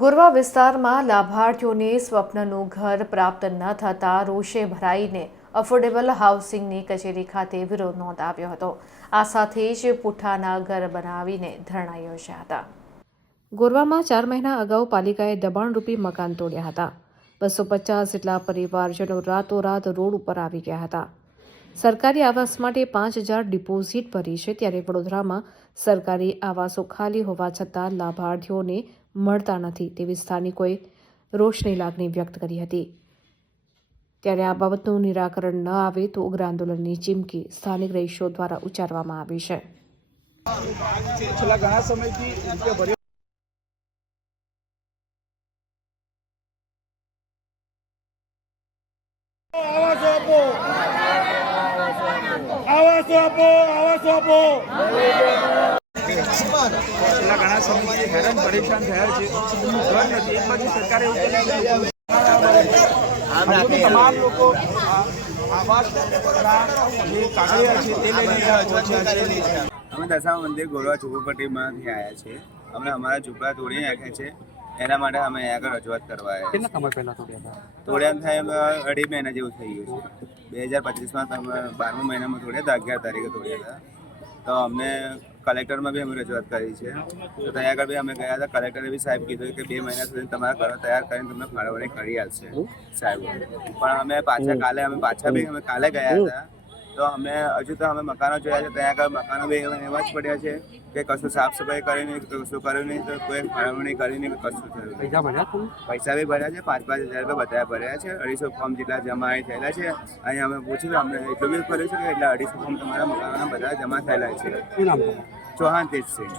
ગોરવા વિસ્તારમાં લાભાર્થીઓને સ્વપ્નનું ઘર પ્રાપ્ત ન થતાં રોષે ભરાઈને અફોર્ડેબલ હાઉસિંગની કચેરી ખાતે વિરોધ નોંધાવ્યો હતો। આ સાથે જ પુઠ્ઠાના ઘર બનાવીને ધરણા યોજ્યા હતા। ગોરવામાં 4 મહિના અગાઉ પાલિકાએ દબાણરૂપી મકાન તોડ્યા હતા। 250 જેટલા પરિવારજનો રાતોરાત રોડ ઉપર આવી ગયા હતા। સરકારી આવાસ માટે 5,000 ડિપોઝિટ ભરી છે, ત્યારે વડોદરામાં સરકારી આવાસો ખાલી હોવા છતાં લાભાર્થીઓને મળતા નથી તેવી સ્થાનિકોએ રોષની લાગણી વ્યક્ત કરી હતી। ત્યારે આ બાબતનું નિરાકરણ ન આવે તો ઉગ્ર આંદોલનની ચીમકી સ્થાનિક રહીશો દ્વારા ઉચ્ચારવામાં આવી છે। છેલ્લા ઘણા સમયથી રૂપિયા ભર્યો છેલ્લા ઘણા સમયથી હેરાન પરેશાન થયા છે। ઘર નથી, એક બાજુ સરકારે તમામ લોકો આવાસ જે કાગળિયા છે તે લઈને અમે દશામા મંદિર ગોરવા ઝુંપડપટ્ટીમાંથી આવ્યા છીએ। અમે અમારા ઝૂંપડા તોડી નાખ્યા છે, એના માટે અમે અહીંયા આગળ રજૂઆત કરવા આવ્યા। કેટલા સમય પહેલા તોડ્યા થાય અમે 2.5 મહિના જેવું થઈ ગયું છે। 2025માં તમે 12મા મહિનામાં તોડ્યા હતા, 11 તારીખે તોડ્યા હતા। તો અમને કલેક્ટરમાં બી અમે રજૂઆત કરી છે। તો ત્યાં આગળ બી અમે ગયા હતા, કલેક્ટરે બી સાહેબ કીધું કે 2 મહિના સુધી તમારા ઘરો તૈયાર કરીને તમને ફાળવણી કરી આપશે સાહેબ। પણ અમે પાછા બી કાલે ગયા હતા, તો અમે હજુ તો અમે મકાનો જોયા છે, ત્યાં આગળ મકાનો બી એવા જ પડ્યા છે કે કશું સાફ સફાઈ કરી નહીં, કશું કર્યું નહીં, તો કોઈ ફાળવણી કરી નહીં, કશું થયું। પૈસા બી ભર્યા છે, 5,000 રૂપિયા બધા ભર્યા છે। 250 ફોર્મ જેટલા જમા થયેલા છે। અહીંયા અમે પૂછ્યું, અમને એટલું બી કર્યું છે કે એટલા 250 ફોર્મ તમારા મકાનોના બધા જમા થયેલા છે। ચૌહાણ તેજસિંહ।